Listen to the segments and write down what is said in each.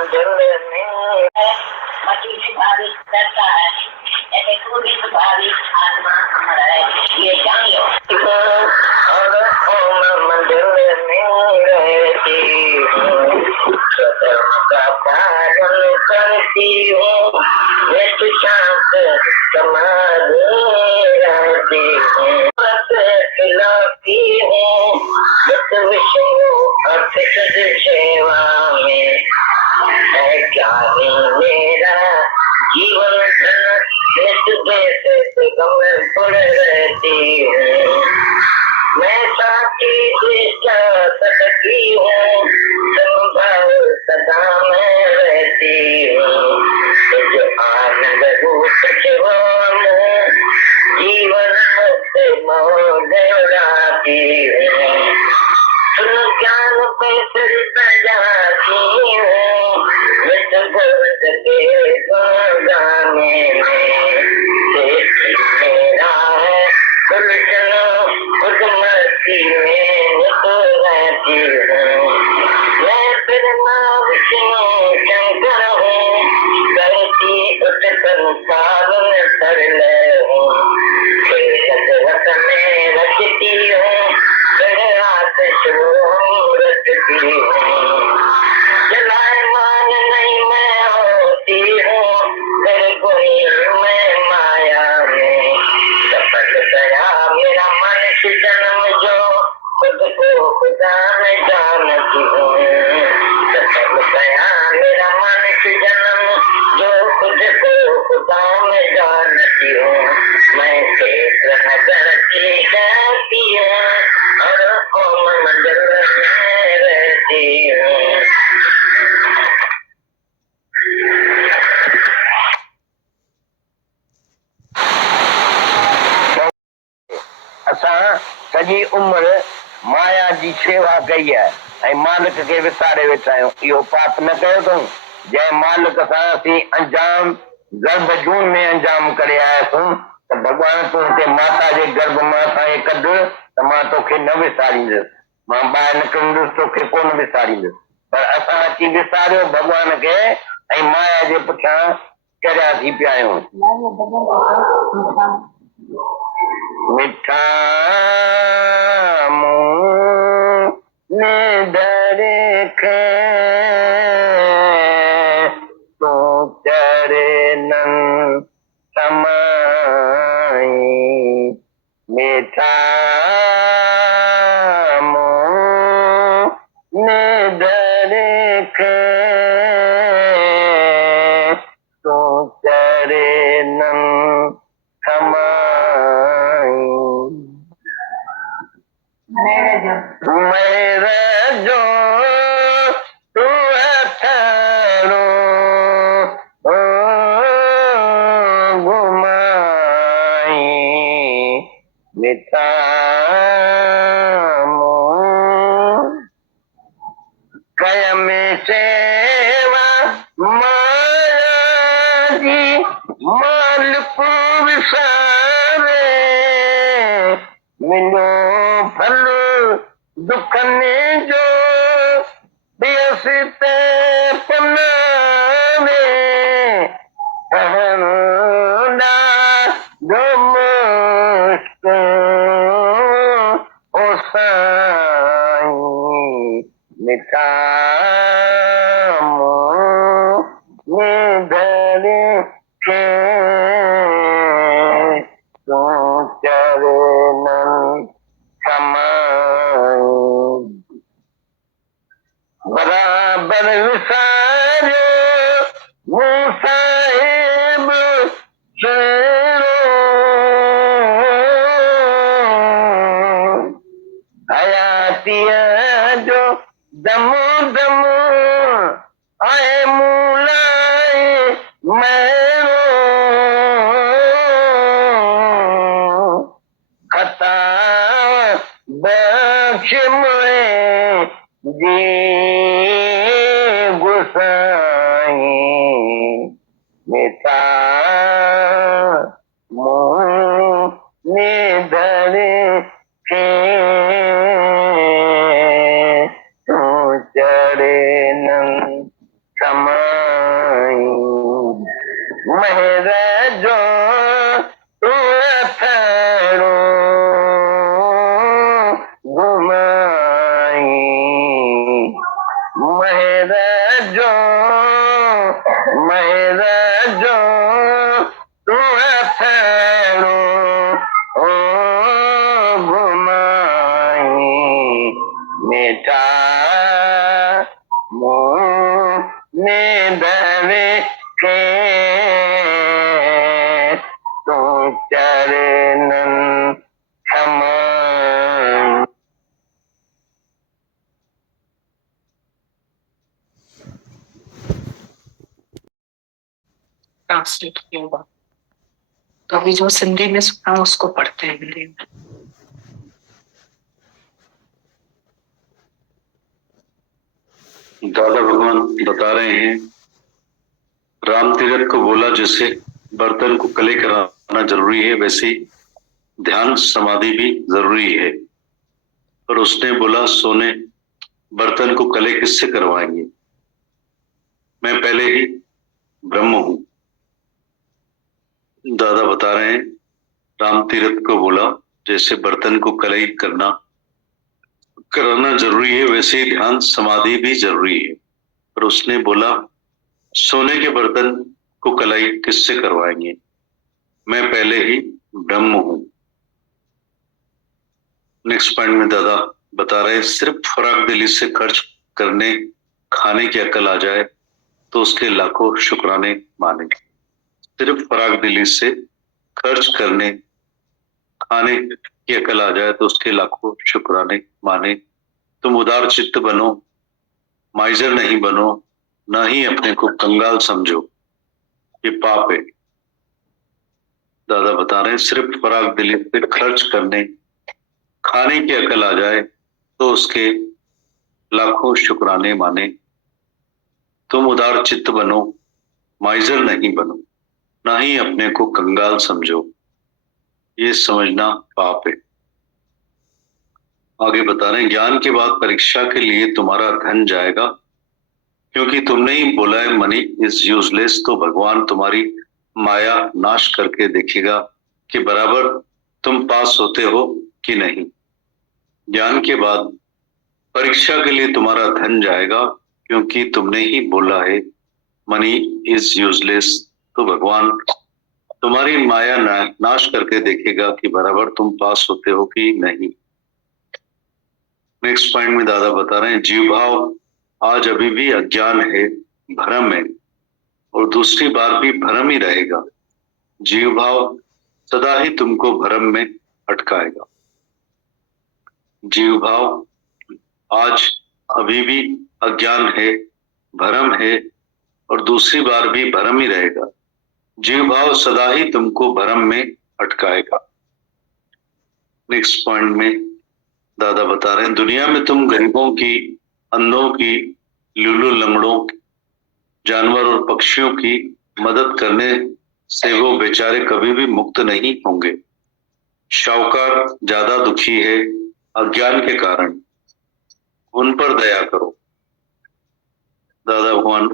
मंदिर में मटी से बारिश करता है, ऐसे थोड़ी सी बारिश आत्मा हमारा है, ये जान लो। और ओम मंदिर में रहती हूँ, स्वधर्म का पालन करती हूँ, नित्य शांत समाधि रहती हूँ, खिलाती हूँ विष्णु अर्थ सेवा में है ज्ञानी मेरा जीवन धन, नित्य गम पड़ रहती हूँ, मैं साथी सटकी हूँ, संभव सदा मैं रहती हूँ, जो आनंद रूप शिवम जीवन मुक्त मोह गौराती हूँ, सुन ज्ञान पे सिर बजाती हूँ, विष्णु भगत के गाने में मेरा है गुलशन, खुद मस्ती में रहती हूँ, मैं फिर माँ विष्णु शंकर हूँ, करती उस संसार में सरल हूँ, रत में रचती हूँ, रचती हूँ, जलाए मान नहीं मैं होती हूँ, मेरे कोई मैं माया में सफल गया मेरा मनुष्य जन्म, जो खुद को खुदा में जानती हूँ, सफल गया मेरा मनुष्य जन्म, जो खुद को खुदा में जानती हूँ, मैं क्षेत्र नगर की जाती हूँ और ओम मंदिर में रहती हूँ। असां सॼी उम्र माया जी सेवा कई है, ऐं मालिक के विसारे वेठा आहियूं, इहो पाप न कयो अथऊं, जंहिं मालिक सां असीं अंजाम गर्भ जून में अंजाम करे आयासीं, त भॻवान तूं हिते माता जे गर्भ मां असांखे कढ, त मां तोखे न विसारींदुसि, मां ॿाहिरि निकिरंदुसि तोखे कोन विसारींदुसि, पर असां अची विसारियो भॻवान खे ऐं माया जे पुठियां चरिया थी पिया आहियूं। मिठा मुंह ने दरखे तो चरणन समाई, मिठा मुंह ने दरखे तो चरणन समाई, मेरे जो तू अथरो घुमाई, मिठा कय में सेवा माया जी मालिक विसारे, मिलो फल दुखने जो दियसते पनावे, कहना जो मुझको ओ साईं, मिठा मुँह धर के तू चरणन समाई, बराबर विसारो मुँह साहिब शेरो, हयातिया जो दमो दमो आए मूलाए मेरो, खता बख्श में जी गुसाई, मिठा मुँह ने धर के तो चरणन समाई। रजो मैं रजो तू अथड़ो ओ घुमाई मिठा मुँह में दवे के तू चरणन समान। ट्रांसलेट किया हुआ। तो अभी जो सिंधी में सुना उसको पढ़ते हैं हिंदी में। दादा भगवान बता रहे हैं, राम तीरथ को बोला जैसे बर्तन को कले कराना जरूरी है वैसे ही ध्यान समाधि भी जरूरी है। और उसने बोला सोने बर्तन को कले किससे करवाएंगे, मैं पहले ही ब्रह्म हूं। दादा बता रहे हैं, राम तीरथ को बोला जैसे बर्तन को कले कराना जरूरी है वैसे ही ध्यान समाधि भी जरूरी है। और उसने बोला सोने के बर्तन को कलाई किससे करवाएंगे, मैं पहले ही ब्रह्म हूं। नेक्स्ट पॉइंट में दादा बता रहे हैं, सिर्फ फराक दिली से खर्च करने खाने की अकल आ जाए तो उसके लाखों शुक्राने माने। सिर्फ फराक दिली से खर्च करने खाने की अकल आ जाए तो उसके लाखों शुक्राने माने। तुम उदार चित्त बनो, माइजर नहीं बनो, ना ही अपने को कंगाल समझो, ये पाप है। दादा बता रहे हैं, सिर्फ फराक दिली से खर्च करने खाने की अकल आ जाए तो उसके लाखों शुक्राने माने। तुम उदार चित्त बनो, माइजर नहीं बनो, ना ही अपने को कंगाल समझो, ये समझना पाप है। आगे बता रहे हैं, ज्ञान के बाद परीक्षा के लिए तुम्हारा धन जाएगा, क्योंकि तुमने ही बोला है मनी इज यूजलेस। तो भगवान तुम्हारी माया नाश करके देखेगा कि बराबर तुम पास होते हो कि नहीं। ज्ञान के बाद परीक्षा के लिए तुम्हारा धन जाएगा, क्योंकि तुमने ही बोला है मनी इज यूजलेस। तो भगवान तुम्हारी माया नाश करके देखेगा कि बराबर तुम पास होते हो कि नहीं। नेक्स्ट पॉइंट में दादा बता रहे हैं, जीव भाव आज अभी भी अज्ञान है, भ्रम है, और दूसरी बार भी भ्रम ही रहेगा। जीव भाव सदा ही तुमको भ्रम में अटकाएगा। जीव भाव आज अभी भी अज्ञान है, भ्रम है, और दूसरी बार भी भ्रम ही रहेगा। जीव भाव सदा ही तुमको भ्रम में अटकाएगा। नेक्स्ट पॉइंट में दादा बता रहे हैं, दुनिया में तुम गरीबों की, अंधों की, लूलू लंगड़ों, जानवर और पक्षियों की मदद करने से वो बेचारे कभी भी मुक्त नहीं होंगे। शाहूकार ज्यादा दुखी है अज्ञान के कारण, उन पर दया करो। दादा भगवान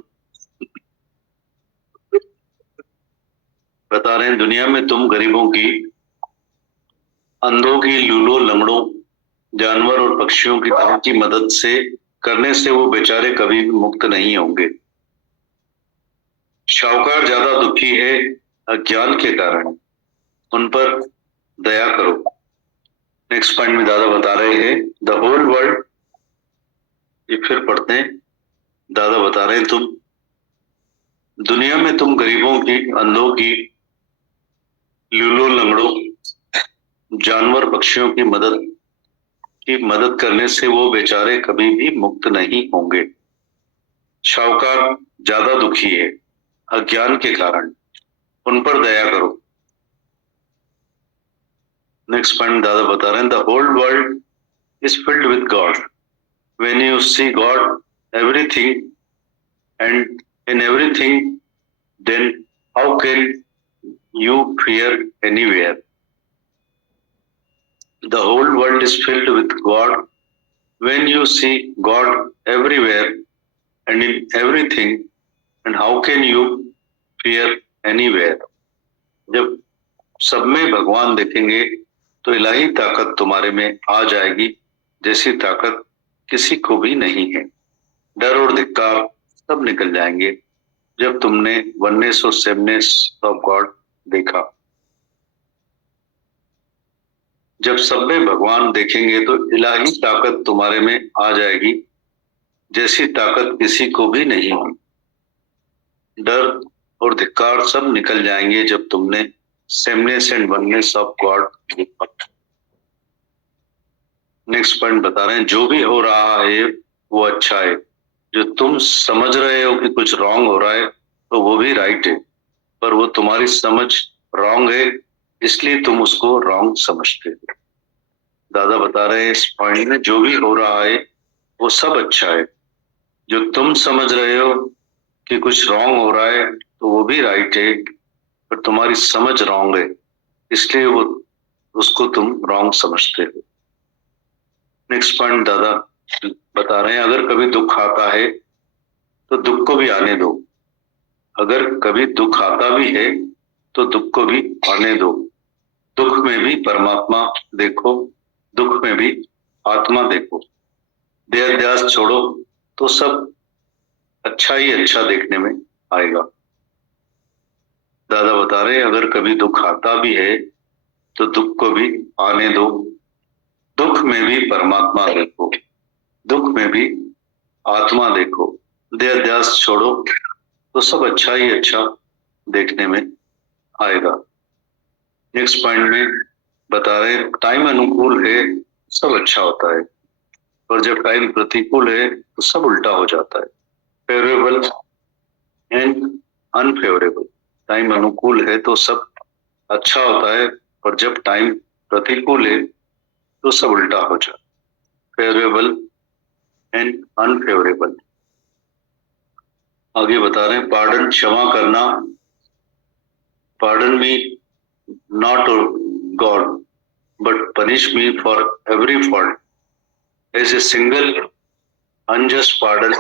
बता रहे हैं, दुनिया में तुम गरीबों की, अंधों की, लूलो लंगड़ों, जानवर और पक्षियों की मदद से करने से वो बेचारे कभी भी मुक्त नहीं होंगे। शाहूकार ज्यादा दुखी है अज्ञान के कारण, उन पर दया करो। नेक्स्ट पॉइंट में दादा बता रहे हैं, द होल वर्ल्ड, ये फिर पढ़ते हैं। दादा बता रहे हैं, तुम दुनिया में तुम गरीबों की, अंधों की, लूलो लंगड़ों, जानवर पक्षियों की मदद करने से वो बेचारे कभी भी मुक्त नहीं होंगे। शाहूकार ज्यादा दुखी है अज्ञान के कारण, उन पर दया करो। नेक्स्ट पॉइंट दादा बता रहे हैं, the whole world is filled with God. When you see God everything and in everything, then how can you fear anywhere? The whole world is filled with God. When you see God everywhere and in everything, and how can you fear anywhere? जब सब में भगवान देखेंगे तो इलाही ताकत तुम्हारे में आ जाएगी, जैसी ताकत किसी को भी नहीं है। डर और धिक्कार सब निकल जाएंगे जब तुमने वननेस और सेवनेस ऑफ गॉड देखा। जब सब में भगवान देखेंगे तो इलाही ताकत तुम्हारे में आ जाएगी, जैसी ताकत किसी को भी नहीं हुई। डर और धिक्कार सब निकल जाएंगे जब तुमने sameness and oneness of God देखा। नेक्स्ट पॉइंट बता रहे हैं, जो भी हो रहा है वो अच्छा है। जो तुम समझ रहे हो कि कुछ रॉन्ग हो रहा है तो वो भी राइट है, पर वो तुम्हारी समझ रॉन्ग है, इसलिए तुम उसको रॉन्ग समझते हो। दादा बता रहे हैं इस पॉइंट में, जो भी हो रहा है वो सब अच्छा है। जो तुम समझ रहे हो कि कुछ रॉन्ग हो रहा है तो वो भी राइट है, पर तुम्हारी समझ रॉन्ग है, इसलिए वो उसको तुम रॉन्ग समझते हो। नेक्स्ट पॉइंट दादा बता रहे हैं, अगर कभी दुख आता है तो दुख को भी आने दो। अगर कभी दुख आता भी है तो दुख को भी आने दो। दुख में भी परमात्मा देखो, दुख में भी आत्मा देखो। देह ध्यास छोड़ो तो सब अच्छा ही अच्छा देखने में आएगा। दादा बता रहे हैं, अगर कभी दुख आता भी है तो दुख को भी आने दो। दुख में भी परमात्मा देखो, दुख में भी आत्मा देखो। देह ध्यास छोड़ो तो सब अच्छा ही अच्छा देखने में आएगा। नेक्स्ट पॉइंट में बता रहे हैं, टाइम अनुकूल है सब अच्छा होता है, और जब टाइम प्रतिकूल है तो सब उल्टा हो जाता है। Favourable and unfavourable. टाइम अनुकूल है तो सब अच्छा होता है, और जब टाइम प्रतिकूल है तो सब उल्टा हो जाता है। Favourable and unfavourable. आगे बता रहे हैं, पार्डन क्षमा करना। Pardon me not God but punish me for every fault, as a single unjust pardon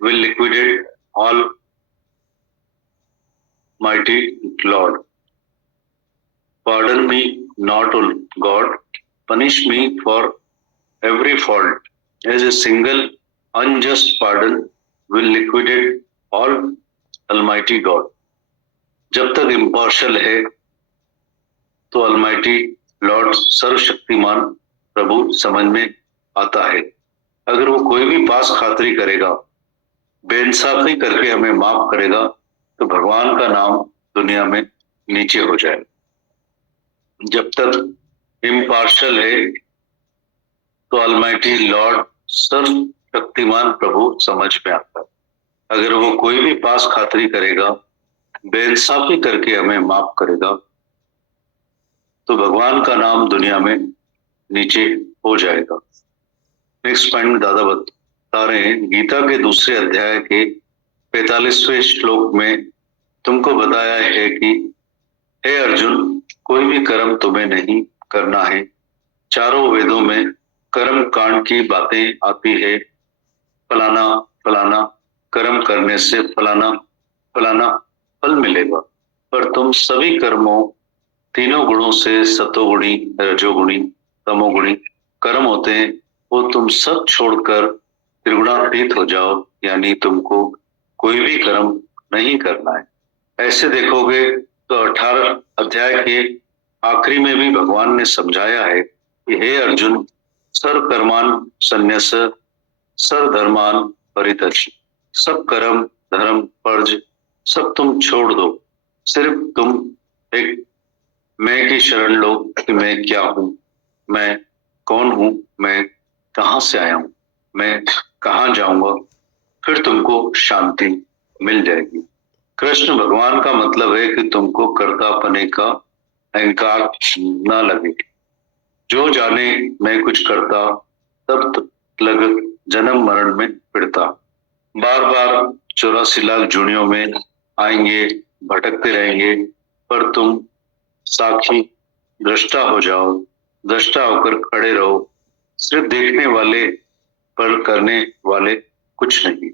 will liquidate all mighty Lord. Pardon me not, O God, punish me for every fault, as a single unjust pardon will liquidate all Almighty God. जब तक impartial है तो Almighty Lord सर्वशक्तिमान प्रभु समझ में आता है। अगर वो कोई भी पास खातरी करेगा, बेइंसाफी करके हमें माफ करेगा, तो भगवान का नाम दुनिया में नीचे हो जाएगा। जब तक इम्पार्शल है तो अलमाइटी लॉर्ड सर्वशक्तिमान प्रभु समझ में आता है। अगर वो कोई भी पास खातरी करेगा, बेइंसाफी करके हमें माफ करेगा, तो भगवान का नाम दुनिया में नीचे हो जाएगा। नेक्स्ट पॉइंट में दादा बता रहे हैं, गीता के दूसरे अध्याय के 45वें श्लोक में तुमको बताया है कि हे अर्जुन, कोई भी कर्म तुम्हें नहीं करना है। चारों वेदों में कर्म कांड की बातें आती है। फलाना फलाना कर्म करने से फलाना फलाना फल मिलेगा, पर तुम सभी कर्मों तीनों गुणों से, सतोगुणी, रजोगुणी, तमोगुणी कर्म होते हैं, वो तुम सब छोड़कर त्रिगुणातीत हो जाओ, यानी तुमको कोई भी कर्म नहीं करना है। ऐसे देखोगे तो 18 अध्याय के आखिरी में भी भगवान ने समझाया है कि हे अर्जुन, सर्व कर्मान संन्यास सर्व धर्मान परित्यज। सब कर्म धर्म पर्ज सब तुम छोड़ दो, सिर्फ तुम एक मैं की शरण लो कि मैं क्या हूं, मैं कौन हूं, मैं कहां से आया हूं, मैं कहां जाऊंगा, फिर तुमको शांति मिल जाएगी। कृष्ण भगवान का मतलब है कि तुमको कर्तापने का अहंकार ना लगे। जो जाने मैं कुछ करता तब लग जन्म मरण में फिरता। बार बार 84 लाख जुनियों में आएंगे, भटकते रहेंगे, पर तुम साक्षी दृष्टा हो जाओ, दृष्टा होकर खड़े रहो, सिर्फ देखने वाले पर करने वाले कुछ नहीं।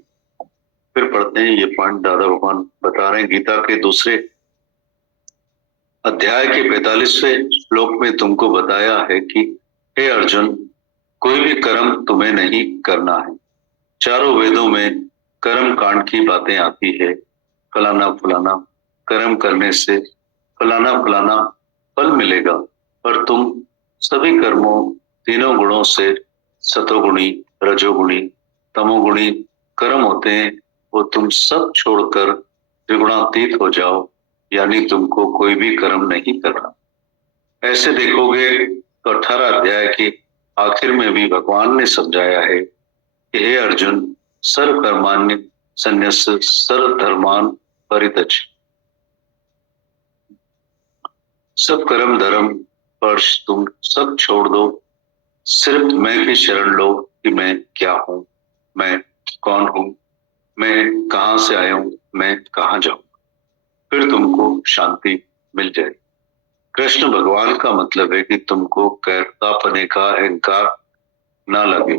फिर पढ़ते हैं ये पॉइंट दादा भगवान बता रहे हैं, गीता के दूसरे अध्याय के 45वें श्लोक में तुमको बताया है कि हे अर्जुन, कोई भी कर्म तुम्हें नहीं करना है। चारों वेदों में कर्म कांड की बातें आती है। फलाना फलाना कर्म करने से फलाना फलाना फल मिलेगा, पर तुम सभी कर्मों तीनों गुणों से सतोगुणी, रजोगुणी, तमोगुणी कर्म होते हैं, वो तुम सब छोड़कर त्रिगुणातीत हो जाओ, यानी तुमको कोई भी कर्म नहीं करना। ऐसे देखोगे तो 18 अध्याय के आखिर में भी भगवान ने समझाया है कि हे अर्जुन, सर्व कर्मान्य संन्यास सर्व धर्मान परित्यज। सब कर्म धर्म स्पर्श तुम सब छोड़ दो, सिर्फ मैं की शरण लो कि मैं क्या हूँ, मैं कौन हूँ, मैं कहाँ से आया हूँ, मैं कहाँ जाऊँ, फिर तुमको शांति मिल जाएगी। कृष्ण भगवान का मतलब है कि तुमको कर्तापने का अहंकार ना लगे।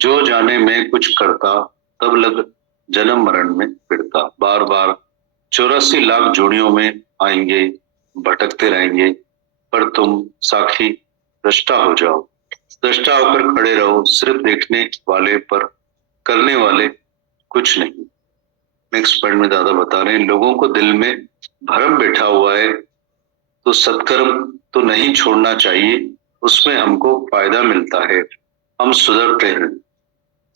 जो जाने मैं कुछ करता तब लग जन्म मरण में फिरता, बार बार 84 लाख जोड़ियों में आएंगे, भटकते रहेंगे, पर तुम साक्षी दृष्टा हो जाओ। दृष्टा होकर खड़े रहो, सिर्फ देखने वाले पर करने वाले कुछ नहीं। नेक्स्ट पॉइंट में दादा बता रहे हैं, लोगों को दिल में भरम बैठा हुआ है तो सत्कर्म तो नहीं छोड़ना चाहिए, उसमें हमको फायदा मिलता है, हम सुधरते हैं।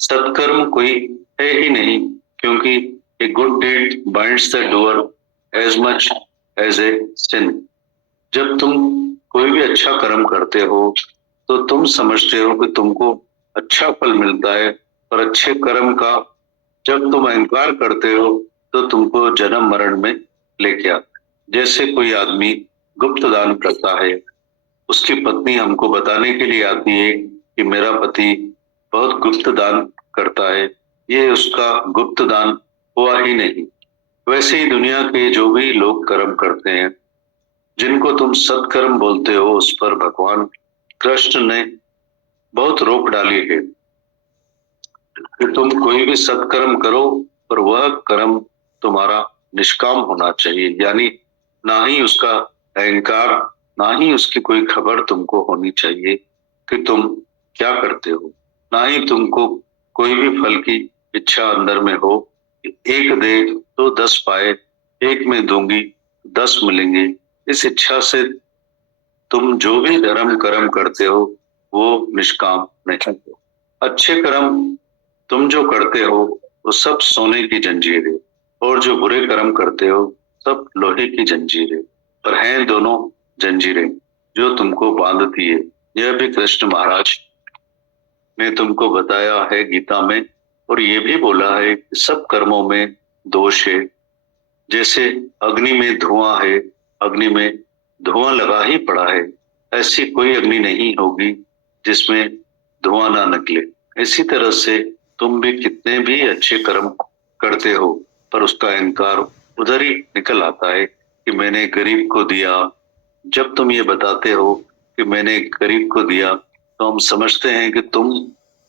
सत्कर्म कोई है ही नहीं, क्योंकि a good deed binds the doer as much as a sin. जब तुम कोई भी अच्छा कर्म करते हो तो तुम समझते हो कि तुमको अच्छा फल मिलता है, और अच्छे कर्म का जब तुम अहंकार करते हो तो तुमको जन्म मरण में लेके आता। जैसे कोई आदमी गुप्त दान करता है, उसकी पत्नी हमको बताने के लिए आती है कि मेरा पति बहुत गुप्त दान करता है, ये उसका गुप्त दान हुआ ही नहीं। वैसे ही दुनिया के जो भी लोग कर्म करते हैं, जिनको तुम सत्कर्म बोलते हो, उस पर भगवान कृष्ण ने बहुत रोक डाली है कि तुम कोई भी सत्कर्म करो, पर वह कर्म तुम्हारा निष्काम होना चाहिए, यानी ना ही उसका अहंकार, ना ही उसकी कोई खबर तुमको होनी चाहिए कि तुम क्या करते हो, ना ही तुमको कोई भी फल की इच्छा अंदर में हो। एक दे तो 10 पाए, एक में दूंगी 10 मिलेंगे, इस इच्छा से तुम जो भी धर्म कर्म करते हो वो निष्काम नहीं हो। अच्छे कर्म तुम जो करते हो वो सब सोने की जंजीर है, और जो बुरे कर्म करते हो सब लोहे की जंजीर है, पर हैं दोनों जंजीरें जो तुमको बांधती है। यह भी कृष्ण महाराज ने तुमको बताया है गीता में, और ये भी बोला है कि सब कर्मों में दोष है। जैसे अग्नि में धुआं है, अग्नि में धुआं लगा ही पड़ा है, ऐसी कोई अग्नि नहीं होगी जिसमें धुआं ना निकले। इसी तरह से तुम भी कितने भी अच्छे कर्म करते हो, पर उसका अहंकार उधर ही निकल आता है कि मैंने गरीब को दिया। जब तुम ये बताते हो कि मैंने गरीब को दिया, तो हम समझते हैं कि तुम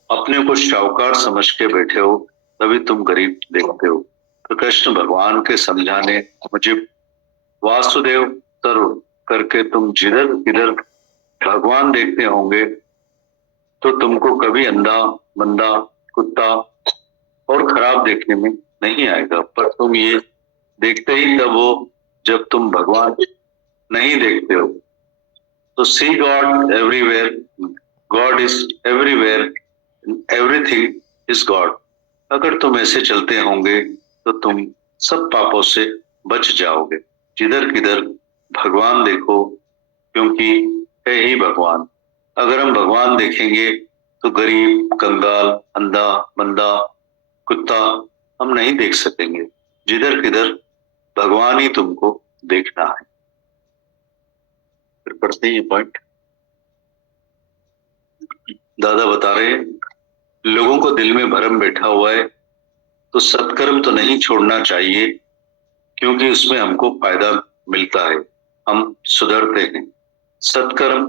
अपने को शाहूकार समझ के बैठे हो, तभी तुम गरीब देखते हो। तो कृष्ण भगवान के समझाने मुझे वासुदेव सर्व करके तुम जिधर किधर भगवान देखते होंगे तो तुमको कभी अंधा, बंदा, कुत्ता और खराब देखने में नहीं आएगा, पर तुम ये देखते ही तब हो जब तुम भगवान नहीं देखते हो। तो see God everywhere, God is everywhere, everything is God. अगर तुम ऐसे चलते होंगे तो तुम सब पापों से बच जाओगे। जिधर किधर भगवान देखो, क्योंकि है ही भगवान। अगर हम भगवान देखेंगे तो गरीब, कंगाल, अंधा, बंदा, कुत्ता हम नहीं देख सकेंगे। जिधर किधर भगवान ही तुमको देखना है। फिर पढ़ते हैं ये पॉइंट। दादा बता रहे हैं, लोगों को दिल में भरम बैठा हुआ है तो सत्कर्म तो नहीं छोड़ना चाहिए, क्योंकि उसमें हमको फायदा मिलता है, हम सुधरते हैं। सत्कर्म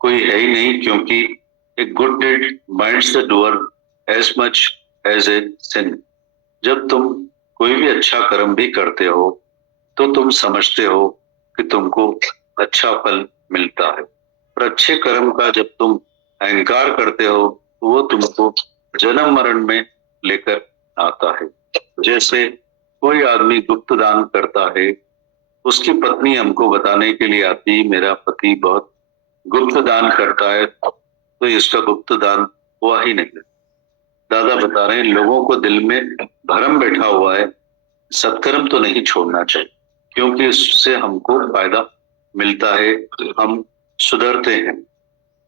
कोई है ही नहीं, क्योंकि एक good deed binds the doer as much as a sin. जब तुम कोई भी अच्छा कर्म भी करते हो तो तुम समझते हो कि तुमको अच्छा फल मिलता है, पर अच्छे कर्म का जब तुम अहंकार करते हो तो वो तुमको जन्म मरण में लेकर आता है। जैसे कोई आदमी गुप्त दान करता है, उसकी पत्नी हमको बताने के लिए आती, मेरा पति बहुत गुप्त दान करता है, तो इसका गुप्त दान हुआ ही नहीं। दादा बता रहे हैं, लोगों को दिल में भरम बैठा हुआ है, सत्कर्म तो नहीं छोड़ना चाहिए, क्योंकि इससे हमको फायदा मिलता है, हम सुधरते हैं।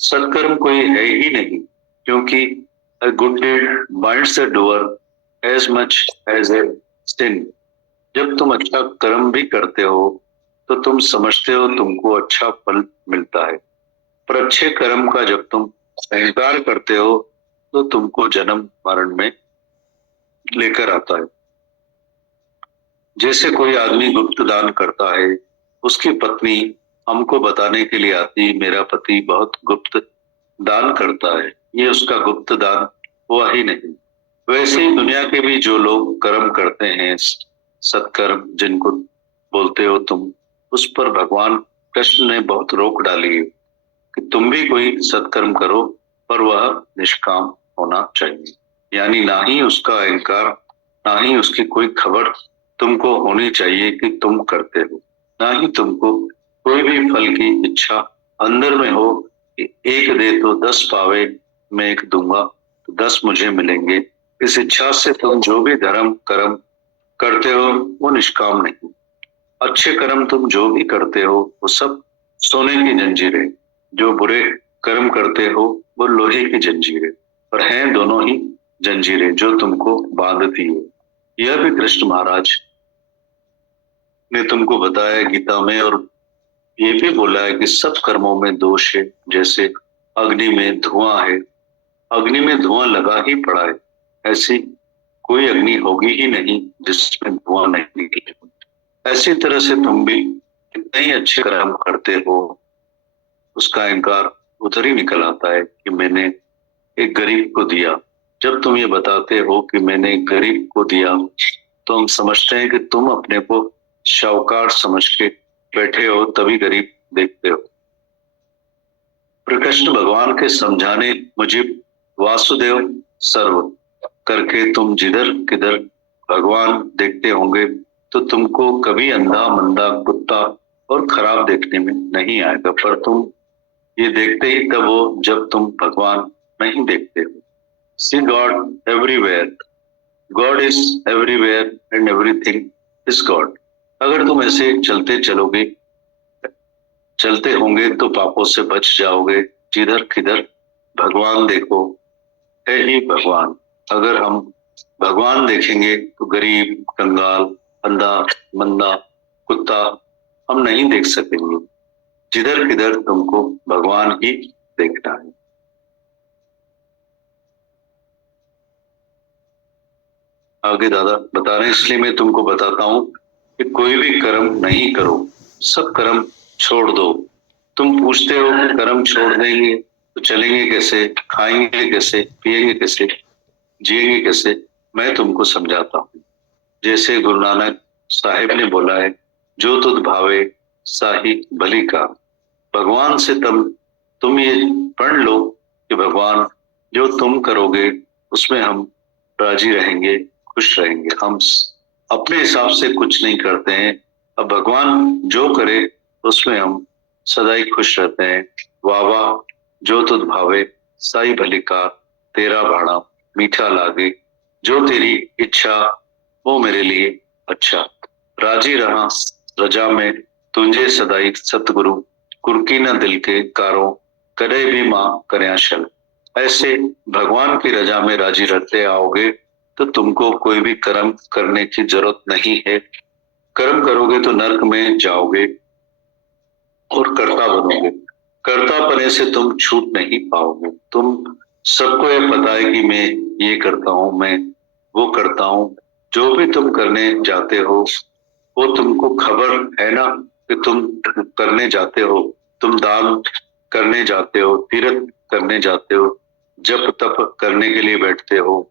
सत्कर्म कोई है ही नहीं, क्योंकि a good deed binds the doer as much as a sin। जब तुम अच्छा कर्म भी करते हो तो तुम समझते हो तुमको अच्छा फल मिलता है, पर अच्छे कर्म का जब तुम अहंकार करते हो तो तुमको जन्म मरण में लेकर आता है। जैसे कोई आदमी गुप्त दान करता है, उसकी पत्नी हमको बताने के लिए आती, मेरा पति बहुत गुप्त दान करता है, ये उसका गुप्त दान हुआ ही नहीं। वैसे ही दुनिया के भी जो लोग कर्म करते हैं, सत्कर्म जिनको बोलते हो तुम, उस पर भगवान कृष्ण ने बहुत रोक डाली है कि तुम भी कोई सत्कर्म करो, पर वह निष्काम होना चाहिए, यानी ना ही उसका अहंकार, ना ही उसकी कोई खबर तुमको होनी चाहिए कि तुम करते हो, ना ही तुमको कोई भी फल की इच्छा अंदर में हो कि एक दे तो 10 पावे, मैं एक दूंगा तो 10 मुझे मिलेंगे। इस इच्छा से तुम जो भी धर्म कर्म करते हो वो निष्काम नहीं। अच्छे कर्म तुम जो भी करते हो वो सब सोने की जंजीरें, जो बुरे कर्म करते हो वो लोहे की जंजीरें, और हैं दोनों ही जंजीरें जो तुमको बांधती है। यह भी कृष्ण महाराज ने तुमको बताया गीता में, और ये भी बोला है कि सब कर्मों में दोष है। जैसे अग्नि में धुआं है, अग्नि में धुआं लगा ही पड़ा है, ऐसी कोई अग्नि होगी ही नहीं जिसमें धुआं नहीं निकले। ऐसी तरह से तुम भी कितने ही अच्छे कर्म करते हो, उसका अहंकार उधर ही निकल आता है कि मैंने एक गरीब को दिया। जब तुम ये बताते हो कि मैंने एक गरीब को दिया, तो हम समझते हैं कि तुम अपने को शाहूकार समझ के बैठे हो, तभी गरीब देखते हो। कृष्ण भगवान के समझाने मुझे वासुदेव सर्व करके तुम जिधर किधर भगवान देखते होंगे तो तुमको कभी अंधा मंदा कुत्ता और खराब देखने में नहीं आएगा, पर तुम ये देखते ही तब हो जब तुम भगवान नहीं देखते हो। See God everywhere, God is everywhere and everything is God. अगर तुम ऐसे चलते होंगे तो पापों से बच जाओगे। जिधर किधर भगवान देखो है ही भगवान। अगर हम भगवान देखेंगे तो गरीब, कंगाल, अंधा, मंदा, कुत्ता हम नहीं देख सकेंगे। जिधर किधर तुमको भगवान ही देखना है। आगे दादा बता रहे हैं, इसलिए मैं तुमको बताता हूं कि कोई भी कर्म नहीं करो, सब कर्म छोड़ दो। तुम पूछते हो कि कर्म छोड़ देंगे तो चलेंगे कैसे, खाएंगे कैसे, पिएंगे कैसे, जिएंगे कैसे? मैं तुमको समझाता हूँ। जैसे गुरु नानक साहिब ने बोला है, जो तुझ भावे साही भली का। भगवान से तुम ये पढ़ लो कि भगवान जो तुम करोगे उसमें हम राजी रहेंगे, खुश रहेंगे। हम अपने हिसाब से कुछ नहीं करते हैं, अब भगवान जो करे उसमें हम सदा ही खुश रहते हैं। वाह वाह, जो तुझ भावे साई भली का, तेरा भाड़ा मीठा लागे, जो तेरी इच्छा वो मेरे लिए अच्छा। राजी रहा रजा में तुझे सदाई सतगुरु, कुर्की न दिल के कारों, करे भी मां करे शल। ऐसे भगवान की रजा में राजी रहते आओगे तो तुमको कोई भी कर्म करने की जरूरत नहीं है। कर्म करोगे तो नरक में जाओगे और कर्ता बनोगे। कर्ता बने से तुम छूट नहीं पाओगे। तुम सबको ये पता है कि मैं ये करता हूँ, मैं वो करता हूँ। जो भी तुम करने जाते हो वो तुमको खबर है ना कि तुम करने जाते हो। तुम दान करने जाते हो, तीर्थ करने जाते हो, जप तप करने के लिए बैठते हो,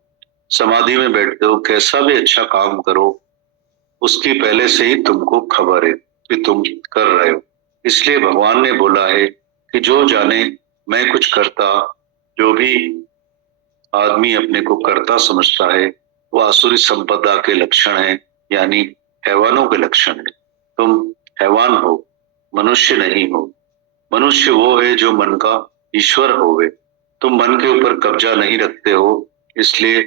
समाधि में बैठते हो, कैसा भी अच्छा काम करो उसकी पहले से ही तुमको खबर है कि तुम कर रहे हो। इसलिए भगवान ने बोला है कि जो जाने मैं कुछ करता, जो भी आदमी अपने को कर्ता समझता है वो आसुरी संपदा के लक्षण है, यानी हैवानों के लक्षण है। तुम हैवान हो, मनुष्य नहीं हो। मनुष्य वो है जो मन का ईश्वर होवे। तुम मन के ऊपर कब्जा नहीं रखते हो, इसलिए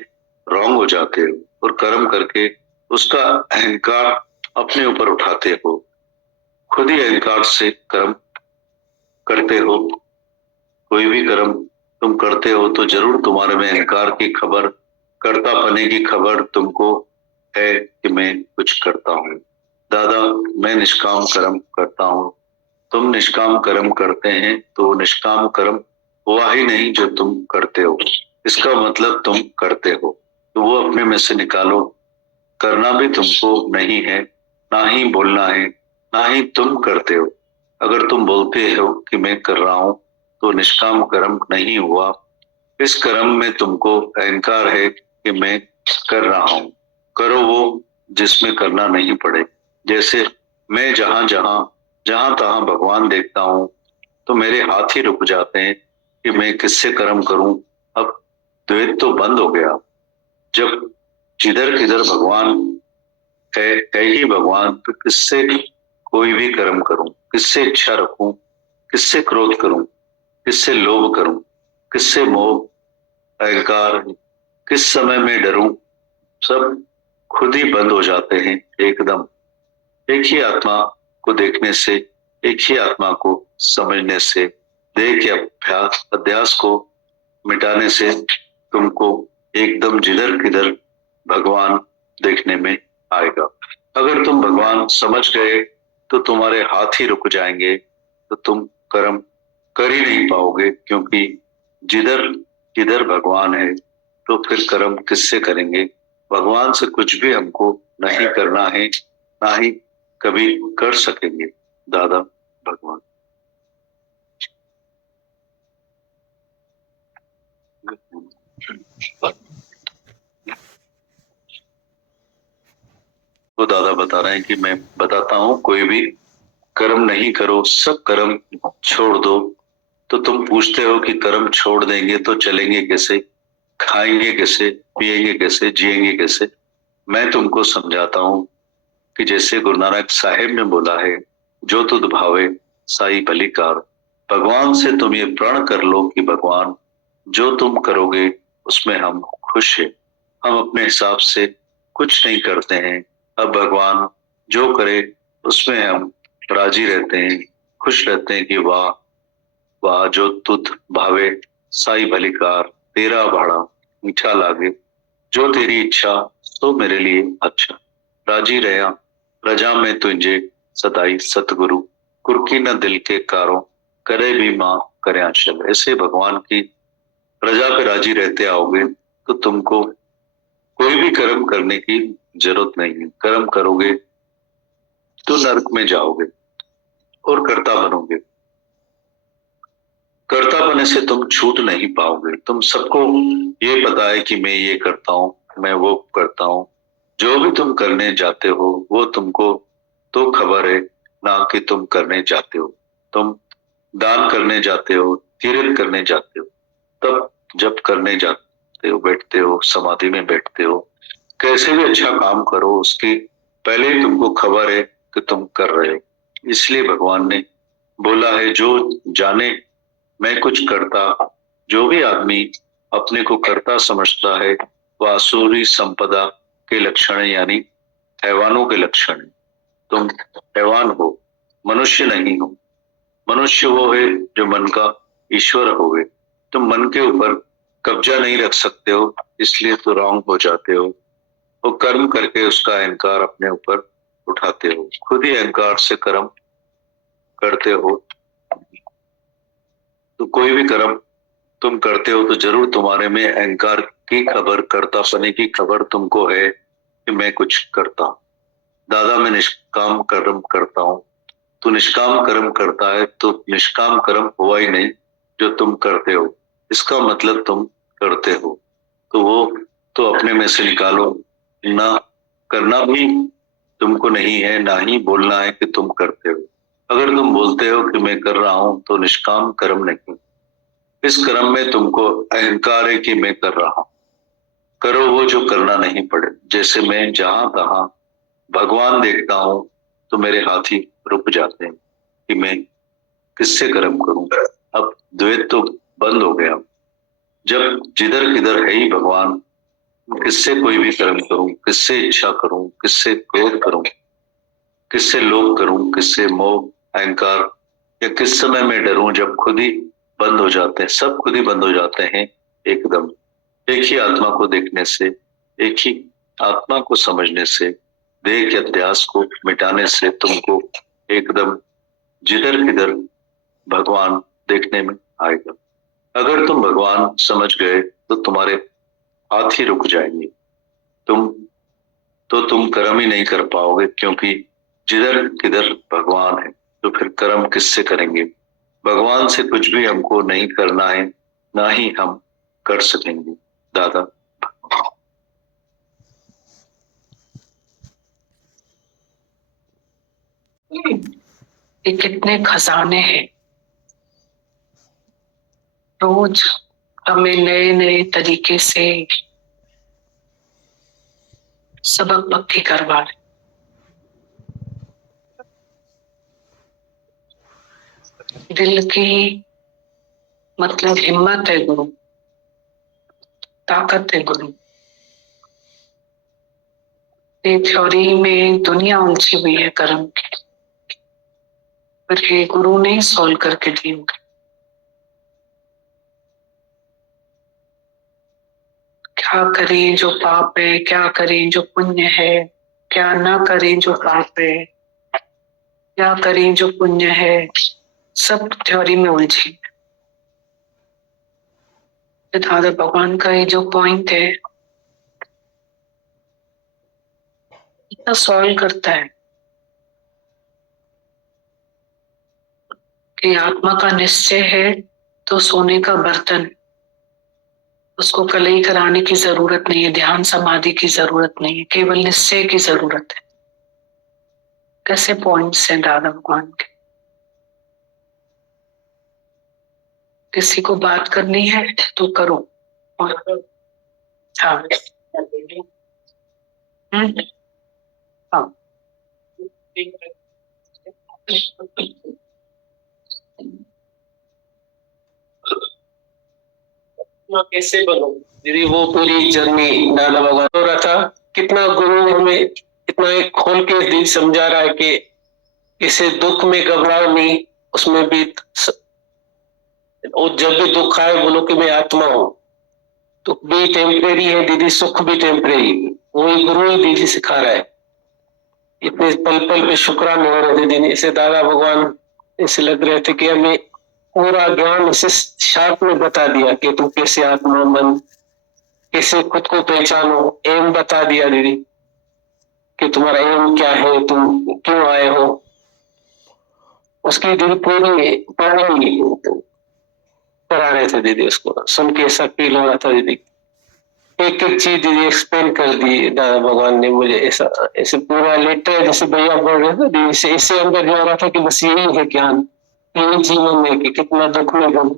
रॉन्ग हो जाते हो और कर्म करके उसका अहंकार अपने ऊपर उठाते हो। खुद ही अहंकार से कर्म करते हो। कोई भी कर्म तुम करते हो तो जरूर तुम्हारे में अहंकार की खबर, कर्तापने की खबर तुमको है कि मैं कुछ करता हूँ। दादा, मैं निष्काम कर्म करता हूँ। तुम निष्काम कर्म करते हैं तो निष्काम कर्म हुआ ही नहीं जो तुम करते हो, इसका मतलब तुम करते हो। तो वो अपने में से निकालो। करना भी तुमको नहीं है, ना ही बोलना है, ना ही तुम करते हो। अगर तुम बोलते हो कि मैं कर रहा हूं तो निष्काम कर्म नहीं हुआ। इस कर्म में तुमको अहंकार है कि मैं कर रहा हूं। करो वो जिसमें करना नहीं पड़े। जैसे मैं जहां तहां भगवान देखता हूं तो मेरे हाथ ही रुक जाते हैं कि मैं किससे कर्म करूं। अब द्वैत तो बंद हो गया। जब जिधर किधर भगवान है ही भगवान, तो किससे कोई भी कर्म करूं, किससे इच्छा रखूं, किससे क्रोध करूं, किससे लोभ करूं, किससे मोह अहंकार, किस समय में डरूं, सब खुद ही बंद हो जाते हैं एकदम। एक ही आत्मा को देखने से, एक ही आत्मा को समझने से, देह के अध्यास को मिटाने से तुमको एकदम जिधर किधर भगवान देखने में आएगा। अगर तुम भगवान समझ गए तो तुम्हारे हाथ ही रुक जाएंगे, तो तुम कर्म कर ही नहीं पाओगे, क्योंकि जिधर किधर भगवान है तो फिर कर्म किससे करेंगे। भगवान से कुछ भी हमको नहीं करना है, ना ही कभी कर सकेंगे। दादा भगवान। वो दादा बता रहे हैं कि मैं बताता हूँ, कोई भी कर्म नहीं करो, सब कर्म छोड़ दो। तो तुम पूछते हो कि कर्म छोड़ देंगे तो चलेंगे कैसे, खाएंगे कैसे, पिएंगे कैसे, जिएंगे कैसे। मैं तुमको समझाता हूँ कि जैसे गुरु नानक साहिब ने बोला है, जो तुद भावे साई भलीकार। भगवान से तुम ये प्रण कर लो कि भगवान जो तुम करोगे उसमें हम खुश हैं। हम अपने हिसाब से कुछ नहीं करते हैं। अब भगवान जो करे उसमें हम राजी रहते हैं, खुश रहते हैं कि वाह वाह, जो तुद भावे साई भलीकार, तेरा भाड़ा मीठा लागे, जो तेरी इच्छा तो मेरे लिए अच्छा। राजी रहा रजा में तुझे सदाई सतगुरु, कुर्की न दिल के कारों, करे भी मां करे आंचल। ऐसे भगवान की रजा पे राजी रहते आओगे तो तुमको कोई भी कर्म करने की जरूरत नहीं है। कर्म करोगे तो नरक में जाओगे और कर्ता बनोगे। कर्ता बनने से तुम छूट नहीं पाओगे। तुम सबको ये पता है कि मैं ये करता हूँ, मैं वो करता हूँ। जो भी तुम करने जाते हो वो तुमको तो खबर है ना कि तुम करने जाते हो। तुम दान करने जाते हो, तीर्थ करने जाते हो, तब जब करने जाते हो, बैठते हो, समाधि में बैठते हो, कैसे भी अच्छा काम करो उसकी पहले ही तुमको खबर है कि तुम कर रहे हो। इसलिए भगवान ने बोला है, जो जाने मैं कुछ करता। जो भी आदमी अपने को करता समझता है वह आसुरी संपदा के लक्षण है, यानी हैवानों के लक्षण है। तुम हैवान हो, मनुष्य नहीं हो। मनुष्य वो है जो मन का ईश्वर होवे। तुम मन के ऊपर कब्जा नहीं रख सकते हो, इसलिए तो रॉन्ग हो जाते हो। वो कर्म करके उसका अहंकार अपने ऊपर उठाते हो। खुद ही अहंकार से कर्म करते हो। तो कोई भी कर्म तुम करते हो तो जरूर तुम्हारे में अहंकार की खबर, कर्तापने की खबर तुमको है कि मैं कुछ करता। दादा, मैं निष्काम कर्म करता हूँ। तो निष्काम कर्म करता है तो निष्काम कर्म हुआ ही नहीं जो तुम करते हो, इसका मतलब तुम करते हो। तो वो तो अपने में से निकालो। ना करना भी तुमको नहीं है, ना ही बोलना है कि तुम करते हो। अगर तुम बोलते हो कि मैं कर रहा हूं तो निष्काम कर्म नहीं। इस क्रम में तुमको अहंकार है कि मैं कर रहा हूं। करो वो जो करना नहीं पड़े। जैसे मैं जहां तहां भगवान देखता हूं तो मेरे हाथी रुक जाते हैं कि मैं किससे कर्म करूं। अब द्वैत तो बंद हो गया। जब जिधर किधर है ही भगवान, किससे कोई भी कर्म करूं, किससे इच्छा करूं, किससे क्रोध करूं, किससे लोभ करूं, किससे मोह अहंकार, या किस समय में डरूं, जब खुद ही बंद हो जाते हैं, सब खुद ही बंद हो जाते हैं एकदम। एक ही आत्मा को देखने से, एक ही आत्मा को समझने से, देह के अध्यास को मिटाने से तुमको एकदम जिधर किधर भगवान देखने में आएगा। अगर तुम भगवान समझ गए तो तुम्हारे हाथ ही रुक जाएंगे। तुम कर्म ही नहीं कर पाओगे, क्योंकि जिधर किधर भगवान है तो फिर कर्म किससे करेंगे। भगवान से कुछ भी हमको नहीं करना है, ना ही हम कर सकेंगे। दादा ये कितने खजाने हैं। रोज हमें नए नए तरीके से सबक पक्की करवा रहे। दिल की मतलब हिम्मत है गुरु, ताकत है गुरु। ये थ्योरी में दुनिया उलझी हुई है कर्म की, पर ये गुरु ने सॉल्व करके दी होगी। क्या करें जो पाप है, क्या करें जो पुण्य है, क्या ना करें जो पाप है, क्या करें जो पुण्य है, सब थ्योरी में उलझी। दादा भगवान का ये जो पॉइंट है इतना सॉल्व करता है कि आत्मा का निश्चय है तो सोने का बर्तन, उसको कलई कराने की जरूरत नहीं है, ध्यान समाधि की जरूरत नहीं है, केवल निश्चय की जरूरत है। कैसे पॉइंट्स हैं दादा भगवान के। किसी को बात करनी है तो करो। हाँ हाँ कैसे बनो दीदी, वो पूरी जर्नी दादा भगवान हो रहा था। कितना गुरु हमें इतना एक खोल के दिल समझा रहा है कि इसे दुख में घबराओ नहीं, उसमें भी और जब भी दुख आए बोलो कि मैं आत्मा हूँ। दुख भी टेम्परेरी है दीदी, सुख भी टेम्परेरी। वही गुरु ही दीदी सिखा रहा है। इतने पल पल पे शुक्राने हो रहे थे दीदी। इसे दादा भगवान ऐसे लग रहे थे कि हमें पूरा ज्ञान इसे शार्प में बता दिया कि तुम कैसे आत्मा मन, कैसे खुद को पहचानो। एम बता दिया दीदी कि तुम्हारा एम क्या है, तुम क्यों आए हो। उसकी दीदी पूरी पढ़ाई करा रहे थे दीदी। उसको सुन के ऐसा फील हो रहा था दीदी, एक एक चीज दीदी एक्सप्लेन कर दी दादा भगवान ने मुझे। ऐसा ऐसे पूरा लेटर जैसे भैया बोल रहे थे दीदी, इससे अंदर जो आ रहा था कि बस यही है ज्ञान, यही जीवन है कि कितना दुख में हम